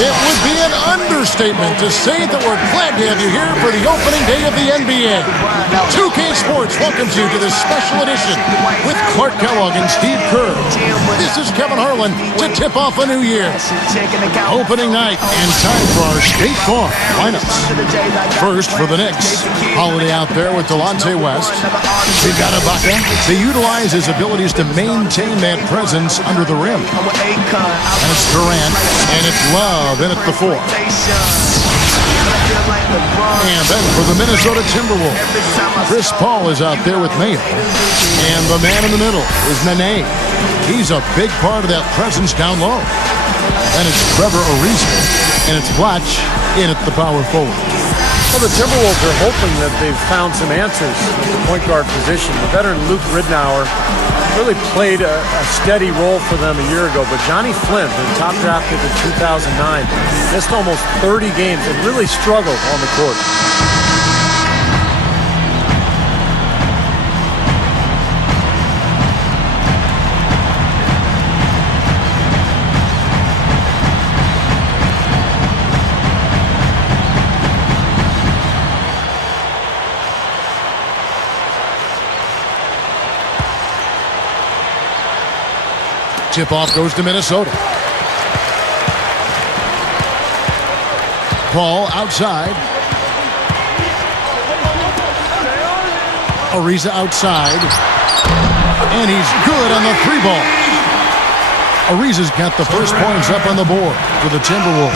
It would be an understatement to say that we're glad to have you here for the opening day of the NBA. 2K Sports welcomes you to this special edition with Clark Kellogg and Steve Kerr. This is Kevin Harlan to tip off a new year. Opening night and time for our State Farm lineups. First for the Knicks, Holiday out there with Delonte West. We've got Ibaka. They utilize his abilities to maintain that presence under the rim. And it's Durant, and it's Love in at the 4. And then for the Minnesota Timberwolves, Chris Paul is out there with Mayo. And the man in the middle is Nene. He's a big part of that presence down low. And it's Trevor Ariza, and it's Blatch in at the power forward. Well, the Timberwolves are hoping that they've found some answers at the point guard position. The veteran Luke Ridnour really played a steady role for them a year ago, but Johnny Flynn, the top drafted in 2009, missed almost 30 games and really struggled on the court. Tip-off goes to Minnesota. Paul outside. Ariza outside. And he's good on the 3-ball. Ariza's got the first points up on the board for the Timberwolves.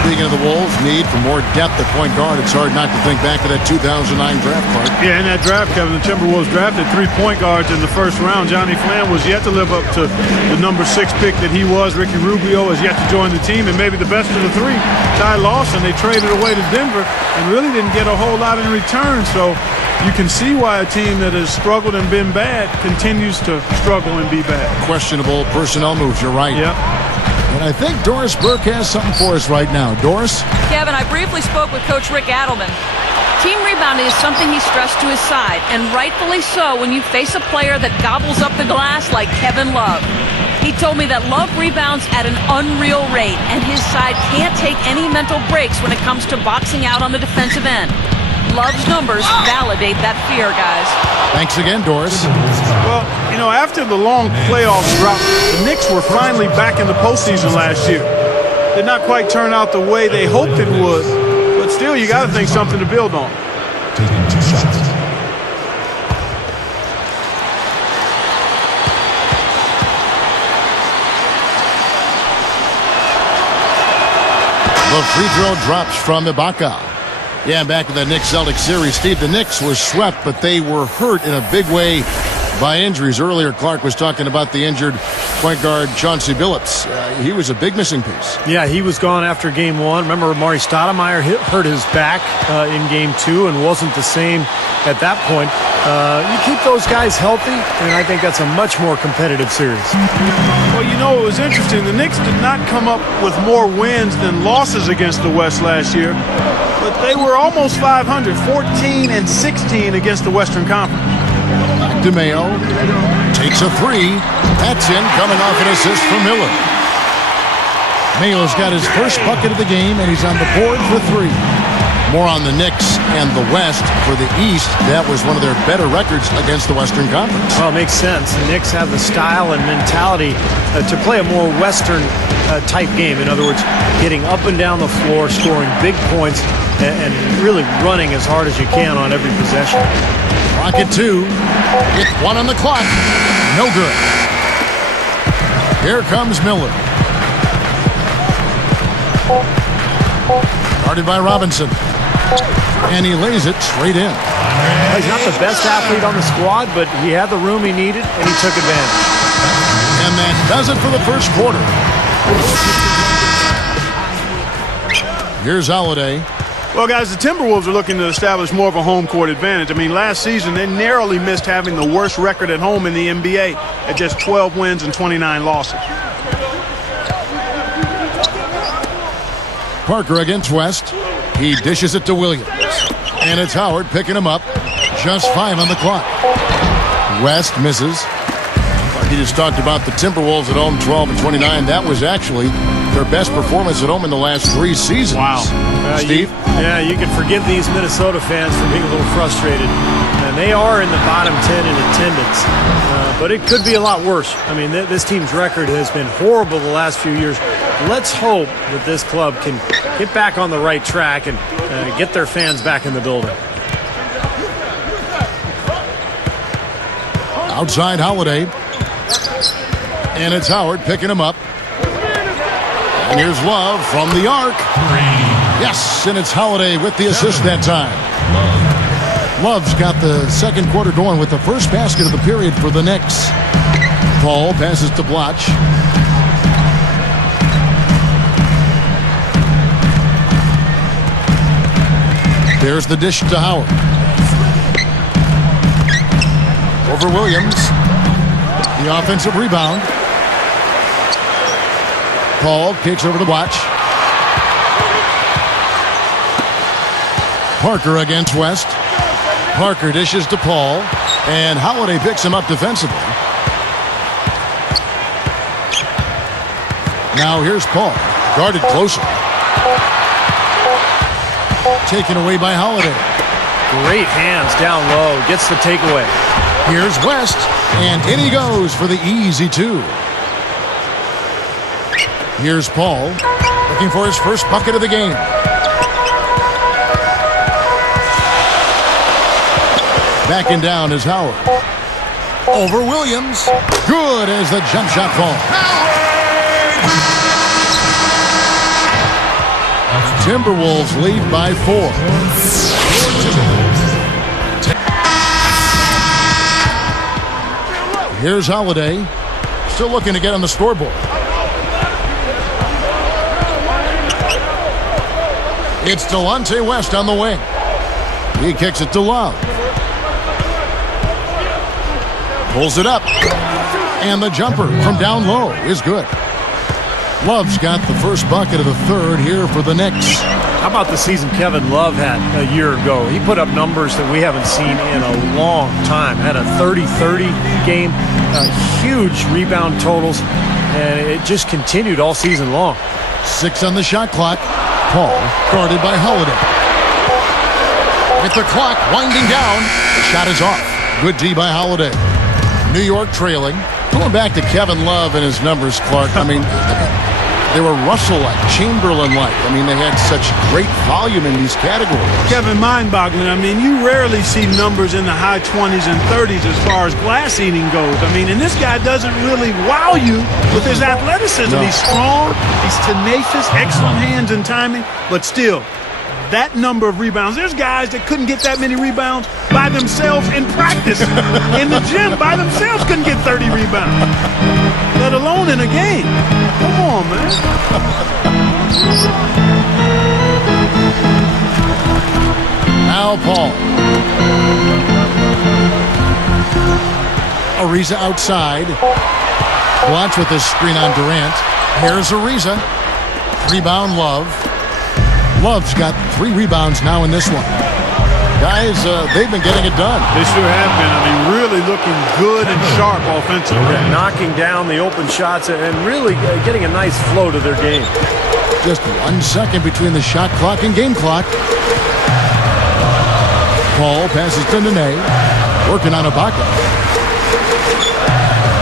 Speaking of the Wolves' need for more depth at point guard, it's hard not to think back to that 2009 draft part. Yeah, in that draft, Kevin, the Timberwolves drafted 3 point guards in the first round. Johnny Flynn was yet to live up to the number 6 pick that he was. Ricky Rubio has yet to join the team, and maybe the best of the 3, Ty Lawson, they traded away to Denver and really didn't get a whole lot in return. So you can see why a team that has struggled and been bad continues to struggle and be bad. Questionable personnel moves, you're right. Yep. And I think Doris Burke has something for us right now. Doris? Kevin, I briefly spoke with Coach Rick Adelman. Team rebounding is something he stressed to his side, and rightfully so when you face a player that gobbles up the glass like Kevin Love. He told me that Love rebounds at an unreal rate, and his side can't take any mental breaks when it comes to boxing out on the defensive end. Love's numbers validate that fear, guys. Thanks again, Doris. Well, you know, after the long playoff drought, the Knicks were finally back in the postseason last year. Did not quite turn out the way they hoped it would, but still, you got to think something to build on. Taking 2 shots. The free throw drops from Ibaka. Yeah, back to the Knicks-Celtics series. Steve, the Knicks were swept, but they were hurt in a big way by injuries. Earlier, Clark was talking about the injured point guard Chauncey Billups. He was a big missing piece. Yeah, he was gone after game 1. Remember, Amari Stoudemire hurt his back in game 2 and wasn't the same at that point. You keep those guys healthy, and I think that's a much more competitive series. Well, you know, it was interesting. The Knicks did not come up with more wins than losses against the West last year, but they were almost 500, 14-16 against the Western Conference. Back to Mayo. Takes a 3. That's in, coming off an assist from Miller. Mayo's got his first bucket of the game, and he's on the board for 3. More on the Knicks and the West. For the East, that was one of their better records against the Western Conference. Well, it makes sense. The Knicks have the style and mentality to play a more Western type game. In other words, getting up and down the floor, scoring big points, and really running as hard as you can on every possession. Clock at 2. With 1 on the clock. No good. Here comes Miller. Guarded by Robinson. And he lays it straight in. He's not the best athlete on the squad, but he had the room he needed, and he took advantage. And that does it for the first quarter. Here's Holiday. Well, guys, the Timberwolves are looking to establish more of a home court advantage. I mean, last season, they narrowly missed having the worst record at home in the NBA at just 12 wins and 29 losses. Parker against West. He dishes it to Williams. And it's Howard picking him up. Just 5 on the clock. West misses. He just talked about the Timberwolves at home, 12-29. That was actually their best performance at home in the last 3 seasons. Wow. Steve? You can forgive these Minnesota fans for being a little frustrated. And they are in the bottom 10 in attendance. But it could be a lot worse. I mean, this team's record has been horrible the last few years. Let's hope that this club can get back on the right track and get their fans back in the building. Outside Holiday. And it's Howard picking him up. And here's Love from the arc. Yes, and it's Holiday with the assist that time. Love's got the second quarter going with the first basket of the period for the Knicks. Paul passes to Bloch. There's the dish to Howard. Over Williams. The offensive rebound. Paul kicks over to Bloch. Parker against West. Parker dishes to Paul. And Holiday picks him up defensively. Now here's Paul. Guarded closer. Taken away by Holiday. Great hands down low. Gets the takeaway. Here's West. And in he goes for the easy 2. Here's Paul. Looking for his first bucket of the game. Backing down is Howard. Over Williams. Good as the jump shot falls. Timberwolves lead by 4. Here's Holiday. Still looking to get on the scoreboard. It's Delonte West on the wing. He kicks it to Love. Pulls it up. And the jumper from down low is good. Love's got the first bucket of the third here for the Knicks. How about the season Kevin Love had a year ago? He put up numbers that we haven't seen in a long time. Had a 30-30 game, huge rebound totals, and it just continued all season long. 6 on the shot clock. Paul guarded by Holiday. With the clock winding down, the shot is off. Good D by Holiday. New York trailing. Going back to Kevin Love and his numbers, Clark. I mean, they were Russell-like, Chamberlain-like. I mean, they had such great volume in these categories. Kevin, mind-boggling. I mean, you rarely see numbers in the high 20s and 30s as far as glass eating goes. I mean, and this guy doesn't really wow you with his athleticism. No. He's strong, he's tenacious, excellent hands and timing, but still, that number of rebounds. There's guys that couldn't get that many rebounds by themselves in practice. In the gym, by themselves couldn't get 30 rebounds, let alone in a game. Come on, man. Now Paul. Ariza outside. Bloch with the screen on Durant. Here's Ariza. Rebound Love. Love's got 3 rebounds now in this one. Guys, they've been getting it done. They sure have been. I mean, really looking good and sharp offensively. Knocking down the open shots and really getting a nice flow to their game. Just 1 second between the shot clock and game clock. Paul passes to Nene. Working on Ibaka.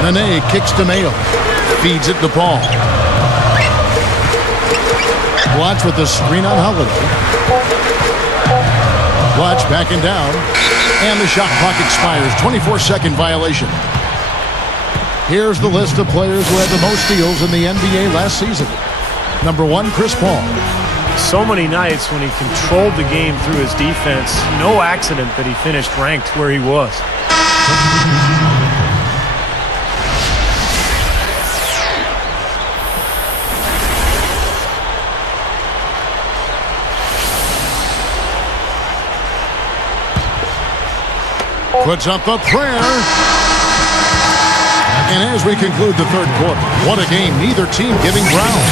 Nene kicks to Mayo. Feeds it to Paul. Bloch with the screen on Holiday. Bloch backing down. And the shot clock expires. 24-second violation. Here's the list of players who had the most steals in the NBA last season. Number 1, Chris Paul. So many nights when he controlled the game through his defense. No accident that he finished ranked where he was. Puts up a prayer. And as we conclude the third quarter, what a game. Neither team giving ground.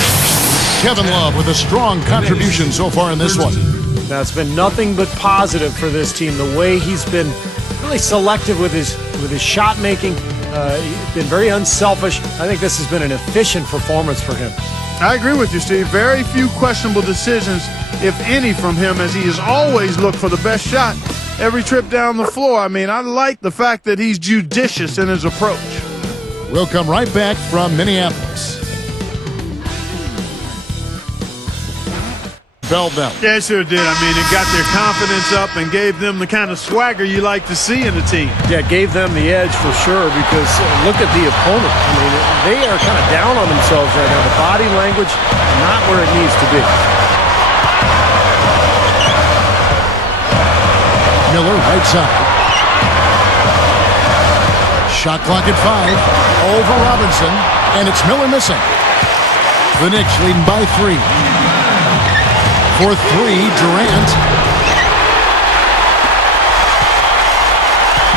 Kevin Love with a strong contribution so far in this one. Now, it's been nothing but positive for this team. The way he's been really selective with his shot making. He's been very unselfish. I think this has been an efficient performance for him. I agree with you, Steve. Very few questionable decisions, if any, from him, as he has always looked for the best shot every trip down the floor. I mean, I like the fact that he's judicious in his approach. We'll come right back from Minneapolis. Bell. Yeah, it sure did. I mean, it got their confidence up and gave them the kind of swagger you like to see in a team. Yeah, gave them the edge for sure, because look at the opponent. I mean, they are kind of down on themselves right now. The body language, not where it needs to be. Miller, right side. Shot clock at 5. Over Robinson, and it's Miller missing. The Knicks leading by 3. For 3, Durant.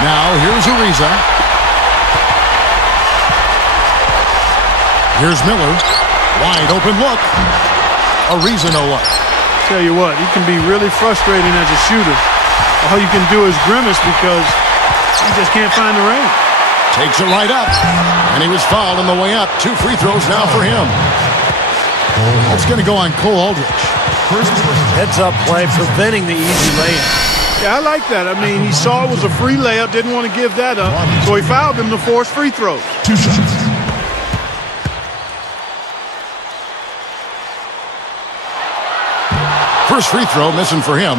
Now, here's Ariza. Here's Miller. Wide open look. Ariza no look. Tell you what, he can be really frustrating as a shooter. All you can do is grimace because he just can't find the range. Takes it right up. And he was fouled on the way up. 2 free throws now for him. That's going to go on Cole Aldrich. Heads-up play, preventing the easy layup. Yeah, I like that. I mean, he saw it was a free layup, didn't want to give that up, so he fouled him to force free throws. 2 shots. First free throw missing for him.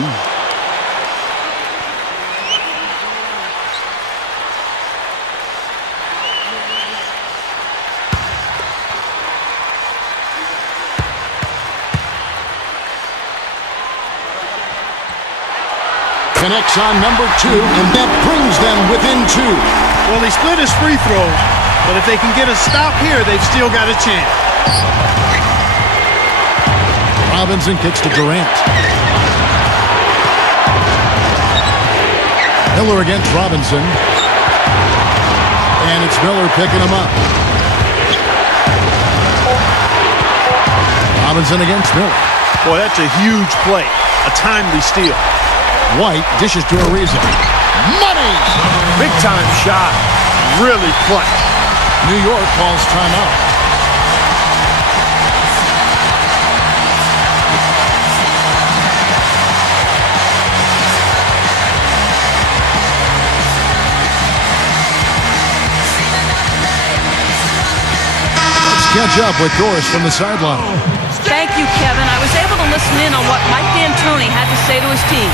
Connects on number 2, and that brings them within 2. Well, he split his free throws, but if they can get a stop here, they've still got a chance. Robinson kicks to Durant. Miller against Robinson. And it's Miller picking him up. Robinson against Miller. Boy, that's a huge play. A timely steal. White dishes to Ariza. Money! Big time shot. Really clutch. New York calls timeout. Let's catch up with Doris from the sideline. Thank you, Kevin. I was able to listen in on what Mike D'Antoni had to say to his team.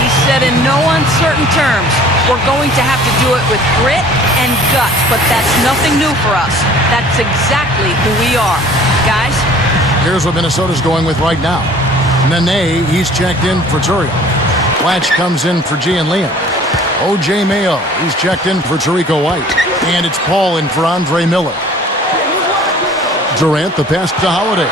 He said in no uncertain terms, we're going to have to do it with grit and guts, but that's nothing new for us. That's exactly who we are. Guys? Here's what Minnesota's going with right now. Nene, he's checked in for Turiel. Blatch comes in for Gian Liam. O.J. Mayo, he's checked in for Tariq White. And it's Paul in for Andre Miller. Durant, the pass to Holiday.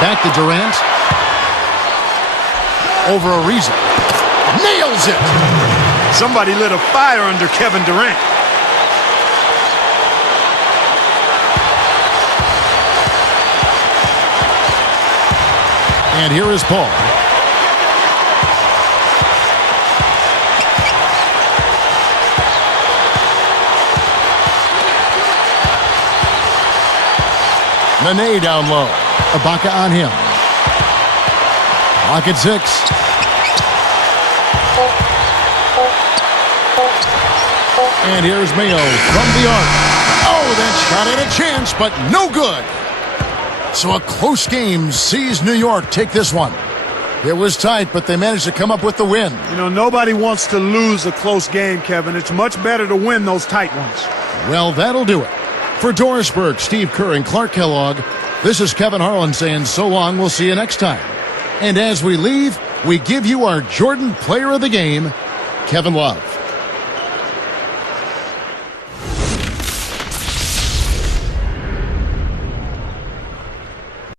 Back to Durant. Over Ariza. Nails it! Somebody lit a fire under Kevin Durant. And here is Paul. Nene down low. Ibaka on him. Clock at 6. And here's Mayo from the arc. Oh, that shot had a chance, but no good. So a close game sees New York take this one. It was tight, but they managed to come up with the win. You know, nobody wants to lose a close game, Kevin. It's much better to win those tight ones. Well, that'll do it. For Doris Burke, Steve Kerr, and Clark Kellogg, this is Kevin Harlan saying so long. We'll see you next time. And as we leave, we give you our Jordan Player of the Game, Kevin Love.